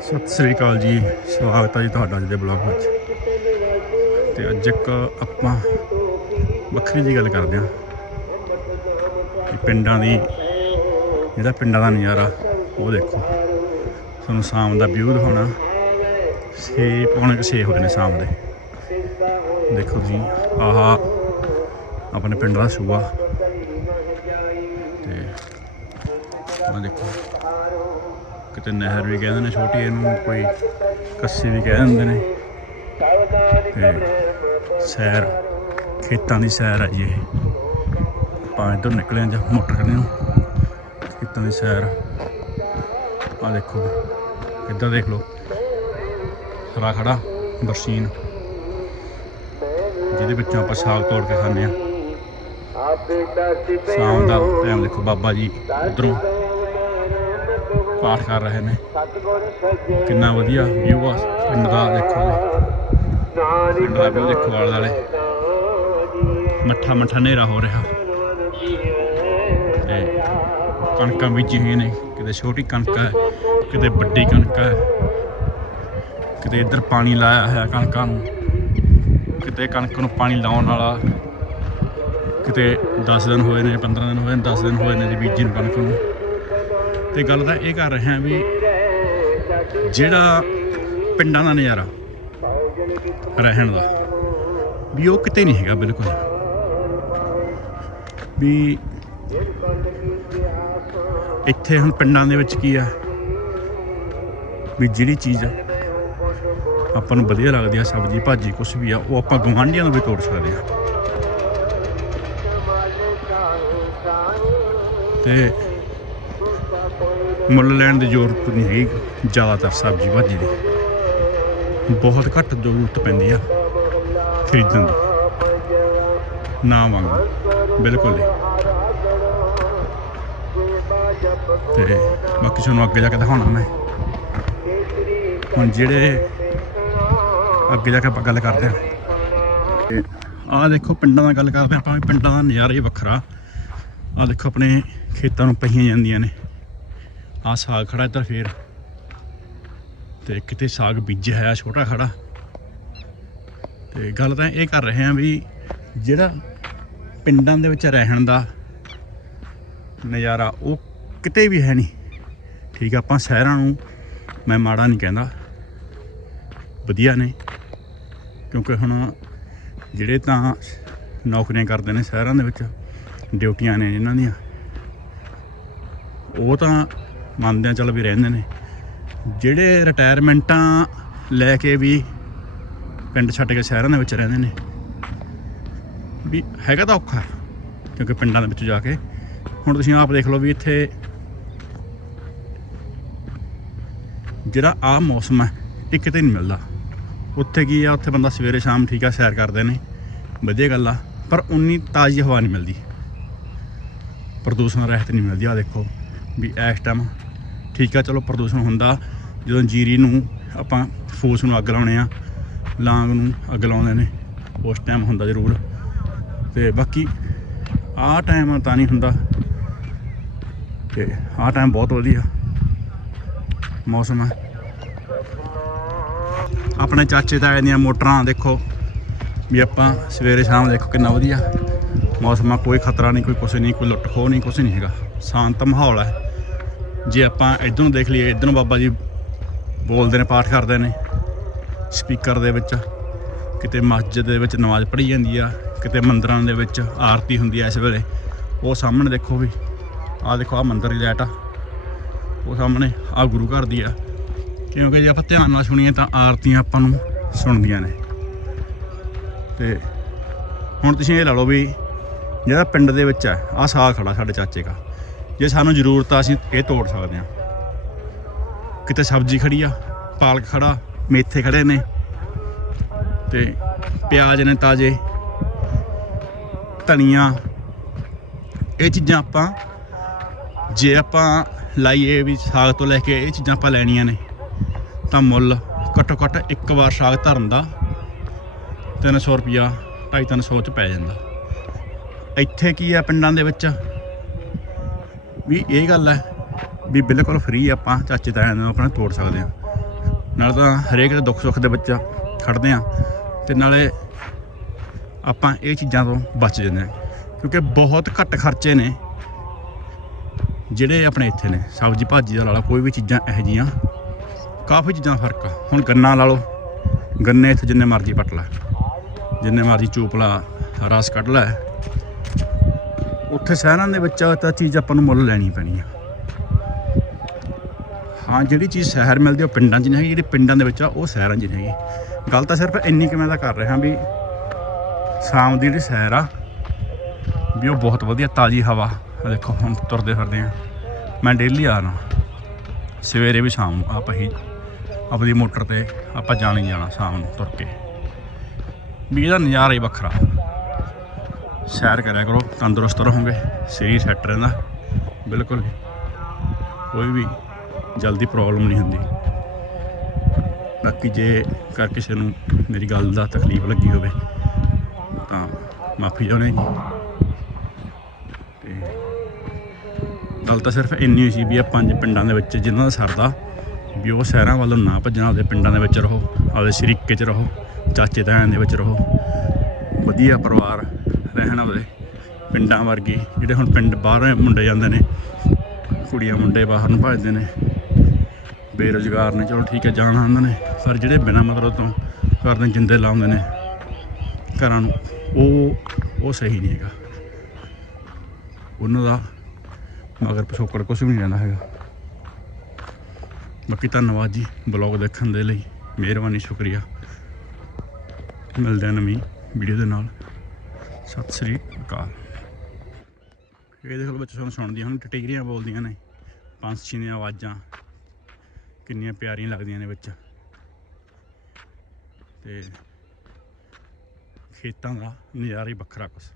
ਸਤਿ ਸ੍ਰੀ ਅਕਾਲ ਜੀ। ਸਵਾਗਤ ਹੈ ਜੀ ਤੁਹਾਡਾ ਅੱਜ ਦੇ ਬਲੌਗ ਵਿੱਚ। ਤੇ ਅੱਜ ਇੱਕ ਆਪਾਂ ਵੱਖਰੀ ਜੀ ਗੱਲ ਕਰਦੇ ਹਾਂ ਕਿ ਪਿੰਡਾਂ ਦੀ, ਜਿਹੜਾ ਪਿੰਡਾਂ ਦਾ ਨਜ਼ਾਰਾ, ਉਹ ਦੇਖੋ। ਤੁਹਾਨੂੰ ਸ਼ਾਮ ਦਾ ਵਿਊ ਦਿਖਾਉਣਾ। ਛੇ ਪੌਣੇ ਕੁ ਛੇ ਹੋ ਗਏ ਨੇ ਸ਼ਾਮ ਦੇ। ਦੇਖੋ ਜੀ, ਆਹ, ਆਪਣੇ ਪਿੰਡ ਦਾ ਸੂਆ। ਤੇ ਆਹ ਦੇਖੋ। ਕਿਤੇ ਨਹਿਰ ਵੀ ਕਹਿੰਦੇ ਨੇ, ਛੋਟੀ ਇਹਨੂੰ ਕੋਈ ਕੱਸੀ ਵੀ ਕਹਿ ਦਿੰਦੇ ਨੇ। ਤੇ ਸੈਰ, ਖੇਤਾਂ ਦੀ ਸੈਰ ਹੈ ਜੀ ਇਹ। ਆਪਾਂ ਇੱਧਰ ਨਿਕਲੇ ਹਾਂ ਜਾਂ ਮੋਟਰ ਕਰਨੇ ਨੂੰ ਖੇਤਾਂ ਦੀ ਸੈਰ। ਆ ਦੇਖੋ, ਇੱਧਰ ਦੇਖ ਲਓ। ਹਰਾ ਖੜਾ ਬਰਸੀਨ। ਜਿਹਦੇ ਵਿੱਚੋਂ ਆਪਾਂ ਸਾਗ ਤੋੜ ਕੇ ਖਾਂਦੇ ਆ ਸ਼ਾਮ ਦਾ ਟਾਈਮ ਦੇਖੋ ਬਾਬਾ ਜੀ ਉਧਰੋਂ ਪਾਠ ਕਰ ਰਹੇ ਨੇ। ਕਿੰਨਾ ਵਧੀਆ ਵਿਊ ਆ, ਪਿੰਡ ਦਾ ਦੇਖੋ ਪਿੰਡ ਦਾ ਵਿਊ ਦੇਖੋ ਆਲੇ ਦੁਆਲੇ। ਮੱਠਾ ਮੱਠਾ ਹਨੇਰਾ ਹੋ ਰਿਹਾ। ਤੇ ਕਣਕਾਂ ਬੀਜੀ ਹੋਈਆਂ ਨੇ। ਕਿਤੇ ਛੋਟੀ ਕਣਕ ਹੈ, ਕਿਤੇ ਵੱਡੀ ਕਣਕ ਹੈ। ਕਿਤੇ ਇੱਧਰ ਪਾਣੀ ਲਾਇਆ ਹੋਇਆ ਕਣਕਾਂ ਨੂੰ। ਕਿਤੇ ਕਣਕ ਨੂੰ ਪਾਣੀ ਲਾਉਣ ਵਾਲਾ ਕਿਤੇ 10 ਦਿਨ ਹੋਏ ਨੇ 15 ਦਿਨ ਹੋਏ ਨੇ 10 ਦਿਨ ਹੋਏ ਨੇ ਜੀ ਬੀਜੀ ਨੂੰ ਕਣਕ ਨੂੰ। ਤੇ ਗੱਲ ਤਾਂ ਇਹ ਕਰ ਰਹੇ ਹਾਂ ਵੀ ਜਿਹੜਾ ਪਿੰਡਾਂ ਦਾ ਨਜ਼ਾਰਾ ਰਹਿਣ ਦਾ, ਵੀ ਉਹ ਕਿਤੇ ਨਹੀਂ ਹੈਗਾ ਬਿਲਕੁਲ। ਵੀ ਇੱਥੇ ਹੁਣ ਪਿੰਡਾਂ ਦੇ ਵਿੱਚ ਕੀ ਆ? ਵੀ ਜਿਹੜੀ ਚੀਜ਼ ਆਪਾਂ ਨੂੰ ਵਧੀਆ ਲੱਗਦੀ ਆ, ਸਬਜ਼ੀ ਭਾਜੀ ਕੁਝ ਵੀ ਆ, ਉਹ ਆਪਾਂ ਗਵਾਂਢੀਆਂ ਨੂੰ ਵੀ ਤੋੜ ਸਕਦੇ ਆ। ਤੇ ਮੁੱਲ ਲੈਣ ਦੀ ਜ਼ਰੂਰਤ ਨਹੀਂ ਹੈਗੀ। ਜ਼ਿਆਦਾਤਰ ਸਬਜ਼ੀ ਭਾਜੀ ਦੀ ਬਹੁਤ ਘੱਟ ਜ਼ਰੂਰਤ ਪੈਂਦੀ ਆ ਖਰੀਦਣ ਦੀ। ਨਾ ਵਾਂਗੂ। ਬਿਲਕੁਲ ਨਹੀਂ ਤੇ ਬਾਕੀ ਤੁਹਾਨੂੰ ਅੱਗੇ ਜਾ ਕੇ ਦਿਖਾਉਣਾ ਮੈਂ। ਹੁਣ ਜਿਹੜੇ ਅੱਗੇ ਜਾ ਕੇ ਆਪਾਂ ਗੱਲ ਕਰਦੇ ਹਾਂ ਆਹ ਦੇਖੋ ਪਿੰਡਾਂ ਦਾ ਗੱਲ ਕਰਦੇ ਹਾਂ ਆਪਾਂ ਪਿੰਡਾਂ ਦਾ ਨਜ਼ਾਰਾ ਹੀ ਵੱਖਰਾ। ਆਹ ਦੇਖੋ ਆਪਣੇ ਖੇਤਾਂ ਨੂੰ ਪਹੀਆਂ ਜਾਂਦੀਆਂ ਨੇ। ਆਹ ਸਾਗ ਖੜਾ ਇੱਧਰ ਫੇਰ। ਤੇ ਕਿਤੇ ਸਾਗ ਬੀਜਿਆ ਹੋਇਆ, ਛੋਟਾ ਖੜਾ। ਤੇ ਗੱਲ ਤਾਂ ਇਹ ਕਰ ਰਹੇ ਆ ਵੀ ਜਿਹੜਾ ਪਿੰਡਾਂ ਦੇ ਵਿੱਚ ਰਹਿਣ ਦਾ ਨਜ਼ਾਰਾ, ਉਹ ਕਿਤੇ ਵੀ ਹੈ ਨਹੀਂ। ਠੀਕ ਆਪਾਂ ਸ਼ਹਿਰਾਂ ਨੂੰ ਮੈਂ ਮਾੜਾ ਨਹੀਂ ਕਹਿੰਦਾ। ਵਧੀਆ ਨੇ। ਕਿਉਂਕਿ ਹੁਣ ਜਿਹੜੇ ਤਾਂ ਨੌਕਰੀਆਂ ਕਰਦੇ ਨੇ ਸ਼ਹਿਰਾਂ ਦੇ ਵਿੱਚ, ਡਿਊਟੀਆਂ ਨੇ ਇਹਨਾਂ ਦੀਆਂ। ਉਹ ਤਾਂ ਮੰਨਦੇ ਆ, ਚੱਲ ਵੀ ਰਹਿੰਦੇ ਨੇ। ਜਿਹੜੇ ਰਿਟਾਇਰਮੈਂਟਾਂ ਲੈ ਕੇ ਵੀ ਪਿੰਡ ਛੱਡ ਕੇ ਸ਼ਹਿਰਾਂ ਦੇ ਵਿੱਚ ਰਹਿੰਦੇ ਨੇ, ਵੀ ਹੈਗਾ ਤਾਂ ਔਖਾ, ਕਿਉਂਕਿ ਪਿੰਡਾਂ ਦੇ ਵਿੱਚ ਜਾ ਕੇ। ਹੁਣ ਤੁਸੀਂ ਆਪ ਦੇਖ ਲਓ ਵੀ ਇੱਥੇ ਜਿਹੜਾ ਆ ਮੌਸਮ ਹੈ, ਇਹ ਕਿਤੇ ਨਹੀਂ ਮਿਲਦਾ। ਉੱਥੇ ਕੀ ਆ, ਉੱਥੇ ਬੰਦਾ ਸਵੇਰੇ ਸ਼ਾਮ ਠੀਕ ਆ, ਸੈਰ ਕਰਦੇ ਨੇ, ਵਧੀਆ ਗੱਲ ਆ, ਪਰ ਉਨੀ ਤਾਜ਼ੀ ਹਵਾ ਨਹੀਂ ਮਿਲਦੀ। ਪ੍ਰਦੂਸ਼ਣ ਰਹਿਤ ਨਹੀਂ ਮਿਲਦੀ ਆ ਦੇਖੋ। ਵੀ ਇਸ ਟਾਈਮ ਠੀਕ ਆ, ਚਲੋ ਪ੍ਰਦੂਸ਼ਣ ਹੁੰਦਾ। ਜਦੋਂ ਜੀਰੀ ਨੂੰ ਆਪਾਂ ਫੂਸ ਨੂੰ ਅੱਗ ਲਾਉਣੇ ਆ, ਲਾਂਗ ਨੂੰ ਅੱਗ ਲਾਉਂਦੇ ਨੇ, ਉਸ ਟਾਈਮ ਹੁੰਦਾ ਜ਼ਰੂਰ। ਤੇ ਬਾਕੀ ਆਹ ਟਾਈਮ ਤਾਂ ਨਹੀਂ ਹੁੰਦਾ। ਤੇ ਆਹ ਟਾਈਮ ਬਹੁਤ ਵਧੀਆ ਮੌਸਮ ਹੈ ਆਪਣੇ ਚਾਚੇ ਤਾਏ ਦੀਆਂ ਮੋਟਰਾਂ ਦੇਖੋ, ਵੀ ਆਪਾਂ ਸਵੇਰੇ ਸ਼ਾਮ ਦੇਖੋ ਕਿੰਨਾ ਵਧੀਆ ਮੌਸਮ ਆ। ਕੋਈ ਖਤਰਾ ਨਹੀਂ, ਕੋਈ ਕੁਛ ਨਹੀਂ, ਕੋਈ ਲੁੱਟ ਖੋਹ ਨਹੀਂ, ਕੁਛ ਨਹੀਂ ਹੈਗਾ। ਸ਼ਾਂਤ ਮਾਹੌਲ ਹੈ। ਜੇ ਆਪਾਂ ਇਧਰੋਂ ਦੇਖ ਲਈਏ, ਇਧਰੋਂ ਬਾਬਾ ਜੀ ਬੋਲਦੇ ਨੇ, ਪਾਠ ਕਰਦੇ ਨੇ, ਸਪੀਕਰ ਦੇ ਵਿੱਚ, ਕਿਤੇ ਮਸਜਿਦ ਦੇ ਵਿੱਚ ਨਮਾਜ਼ ਪੜ੍ਹੀ ਜਾਂਦੀ ਆ, ਕਿਤੇ ਮੰਦਰਾਂ ਦੇ ਵਿੱਚ ਆਰਤੀ ਹੁੰਦੀ ਆ ਇਸ ਵੇਲੇ, ਉਹ ਸਾਹਮਣੇ ਦੇਖੋ ਵੀ, ਆਹ ਦੇਖੋ ਆ ਮੰਦਿਰ ਦੀ ਲਾਈਟ ਆ। ਉਹ ਸਾਹਮਣੇ ਆ ਗੁਰੂ ਘਰ ਦੀ ਆ। ਕਿਉਂਕਿ ਜੇ ਆਪਾਂ ਧਿਆਨ ਨਾਲ ਸੁਣੀਏ ਤਾਂ ਆਰਤੀਆਂ ਆਪਾਂ ਨੂੰ ਸੁਣਦੀਆਂ ਨੇ। ਤੇ ਹੁਣ ਤੁਸੀਂ ਇਹ ਲਾ ਲਓ ਵੀ ਜਿਹੜਾ ਪਿੰਡ ਦੇ ਵਿੱਚ ਹੈ ਆ ਸਾਹ ਖੜਾ ਸਾਡੇ ਚਾਚੇ ਦਾ ਜੇ ਸਾਨੂੰ ਜ਼ਰੂਰਤ ਆ, ਅਸੀਂ ਇਹ ਤੋੜ ਸਕਦੇ ਹਾਂ। ਕਿਤੇ ਸਬਜ਼ੀ ਖੜੀ ਆ, ਪਾਲਕ ਖੜਾ, ਮੇਥੇ ਖੜੇ ਨੇ ਤੇ ਪਿਆਜ਼ ਨੇ ਤਾਜ਼ੇ, ਧਨੀਆ, ਇਹ ਚੀਜ਼ਾਂ ਆਪਾਂ, ਜੇ ਆਪਾਂ ਲਾਈਏ ਵੀ ਸਾਗ ਤੋਂ ਲੈ ਕੇ ਇਹ ਚੀਜ਼ਾਂ ਆਪਾਂ ਲੈਣੀਆਂ ਨੇ, ਤਾਂ ਮੁੱਲ ਘੱਟੋ ਘੱਟ ਇੱਕ ਵਾਰ ਸਾਗ ਧਰਨ ਦਾ 300 ਰੁਪਿਆ 250 ਚ ਪੈ ਜਾਂਦਾ। ਇੱਥੇ ਕੀ ਆ ਪਿੰਡਾਂ ਦੇ ਵਿੱਚ? ਵੀ ਇਹ ਗੱਲ ਹੈ ਵੀ ਬਿਲਕੁਲ ਫ੍ਰੀ ਆਪਾਂ ਚਾਚੇ ਤਾਇਆਂ ਨੂੰ ਆਪਣਾ ਤੋੜ ਸਕਦੇ ਆ ਨਾਲ ਤਾਂ ਹਰੇਕ ਦੇ ਦੁੱਖ ਸੁੱਖ ਦੇ ਵਿੱਚ ਖੜਦੇ ਆ ਤੇ ਨਾਲੇ ਆਪਾਂ ਇਹ ਚੀਜ਼ਾਂ ਤੋਂ ਬਚ ਜਾਂਦੇ ਹਾਂ ਕਿਉਂਕਿ ਬਹੁਤ ਘੱਟ ਖਰਚੇ ਨੇ ਜਿਹੜੇ ਆਪਣੇ ਇੱਥੇ ਨੇ। ਸਬਜ਼ੀ ਭਾਜੀ ਦਾ ਲਾ ਲਾ, ਕੋਈ ਵੀ ਚੀਜ਼ਾਂ ਇਹੋ ਜੀਆਂ ਕਾਫੀ ਚੀਜ਼ਾਂ ਦਾ ਫ਼ਰਕ ਆ। ਹੁਣ ਗੰਨਾ ਲਾ ਲਓ, ਗੰਨੇ ਇੱਥੇ ਜਿੰਨੇ ਮਰਜ਼ੀ ਪੱਟ ਲੈ, ਜਿੰਨੇ ਮਰਜ਼ੀ ਚੋਪਲਾ, ਰਸ ਕੱਢ ਲੈ ਉੱਥੇ ਸ਼ਹਿਰਾਂ ਦੇ ਵਿੱਚ ਤਾਂ ਚੀਜ਼ ਆਪਾਂ ਨੂੰ ਮੁੱਲ ਲੈਣੀ ਪੈਣੀ ਆ। ਹਾਂ, ਜਿਹੜੀ ਚੀਜ਼ ਸ਼ਹਿਰ ਮਿਲਦੀ ਉਹ ਪਿੰਡਾਂ 'ਚ ਨਹੀਂ ਹੈਗੀ, ਜਿਹੜੀ ਪਿੰਡਾਂ ਦੇ ਵਿੱਚ ਆ, ਉਹ ਸ਼ਹਿਰਾਂ 'ਚ ਨਹੀਂ ਹੈਗੀ। ਗੱਲ ਤਾਂ ਸਿਰਫ ਇੰਨੀ ਕਿ ਮੈਂ ਤਾਂ ਕਰ ਰਿਹਾ ਵੀ ਸ਼ਾਮ ਦੀ ਜਿਹੜੀ ਸੈਰ ਆ, ਵੀ ਉਹ ਬਹੁਤ ਵਧੀਆ ਤਾਜ਼ੀ ਹਵਾ। ਦੇਖੋ, ਹੁਣ ਤੁਰਦੇ ਫਿਰਦੇ ਆ। ਮੈਂ ਡੇਲੀ ਆਣਾ ਸਵੇਰੇ ਵੀ ਸ਼ਾਮ ਨੂੰ ਆਪਾਂ ਹੀ ਆਪਣੀ ਮੋਟਰ ਤੇ ਆਪਾਂ ਜਾਣਾ ਜਾਣਾ ਸ਼ਾਮ ਨੂੰ ਤੁਰ ਕੇ। ਵੀ ਇਹਦਾ ਨਜ਼ਾਰਾ ਹੀ ਵੱਖਰਾ। ਸੈਰ ਕਰਿਆ ਕਰੋ, ਤੰਦਰੁਸਤ ਰਹੋਗੇ, ਸਰੀਰ ਸੈੱਟ ਰਹਿੰਦਾ। ਬਿਲਕੁਲ ਕੋਈ ਵੀ ਜਲਦੀ ਪ੍ਰੋਬਲਮ ਨਹੀਂ ਹੁੰਦੀ। ਬਾਕੀ ਜੇ ਕਰ ਕਿਸੇ ਨੂੰ ਮੇਰੀ ਗੱਲ ਦਾ ਤਕਲੀਫ ਲੱਗੀ ਹੋਵੇ, ਤਾਂ ਮਾਫੀ ਚਾਹੁੰਦੇ ਜੀ। ਤੇ ਗੱਲ ਤਾਂ ਸਿਰਫ ਇੰਨੀ ਸੀ ਵੀ ਇਹ ਪੰਜ ਪਿੰਡਾਂ ਦੇ ਵਿੱਚ ਜਿਨ੍ਹਾਂ ਦਾ ਸਰਦਾ ਵੀ ਉਹ ਸ਼ਹਿਰਾਂ ਵੱਲੋਂ ਨਾ ਭੱਜਣਾ ਆਪਦੇ ਪਿੰਡਾਂ ਦੇ ਵਿੱਚ ਰਹੋ, ਆਪਦੇ ਸ਼ਰੀਕੇ 'ਚ ਰਹੋ ਚਾਚੇ ਤਾਇਆਂ ਦੇ ਵਿੱਚ ਰਹੋ। ਵਧੀਆ ਪਰਿਵਾਰ ਰਹਿਣ ਵਾਲੇ ਪਿੰਡਾਂ ਵਰਗੀ, ਜਿਹੜੇ ਹੁਣ ਪਿੰਡ ਬਾਹਰੋਂ ਮੁੰਡੇ ਜਾਂਦੇ ਨੇ, ਕੁੜੀਆਂ ਮੁੰਡੇ ਬਾਹਰ ਨੂੰ ਭੱਜਦੇ ਨੇ। ਬੇਰੁਜ਼ਗਾਰ ਨੇ, ਚਲੋ ਠੀਕ ਹੈ, ਜਾਣਾ ਉਹਨਾਂ ਨੇ, ਪਰ ਜਿਹੜੇ ਬਿਨਾਂ ਮਤਲਬ ਤੋਂ ਕਰਦੇ, ਜਿੰਦੇ ਲਾਉਂਦੇ ਨੇ ਘਰਾਂ ਨੂੰ, ਉਹ ਉਹ ਸਹੀ ਨਹੀਂ ਹੈਗਾ। ਉਹਨਾਂ ਦਾ ਮਗਰ ਪਿਛੋਕੜ ਕੁਝ ਵੀ ਨਹੀਂ ਰਹਿੰਦਾ ਹੈਗਾ। ਬਾਕੀ ਧੰਨਵਾਦ ਜੀ ਬਲੌਗ ਦੇਖਣ ਦੇ ਲਈ। ਮਿਹਰਬਾਨੀ, ਸ਼ੁਕਰੀਆ। ਮਿਲਦੇ ਹਾਂ ਨਵੀਂ ਵੀਡੀਓ ਦੇ ਨਾਲ। ਸਤਿ ਸ੍ਰੀ ਅਕਾਲ। ਇਹ ਦੇਖੋ ਬੱਚੇ ਤੁਹਾਨੂੰ ਸੁਣਦੀਆਂ ਹਨ ਟਟੀਰੀਆਂ ਬੋਲਦੀਆਂ ਨੇ ਪੰਛੀ ਦੀਆਂ ਆਵਾਜ਼ਾਂ, ਕਿੰਨੀਆਂ ਪਿਆਰੀਆਂ ਲੱਗਦੀਆਂ ਨੇ ਵਿੱਚ ਤੇ ਖੇਤਾਂ ਦਾ ਨਜ਼ਾਰਾ ਹੀ ਵੱਖਰਾ ਕੁਛ।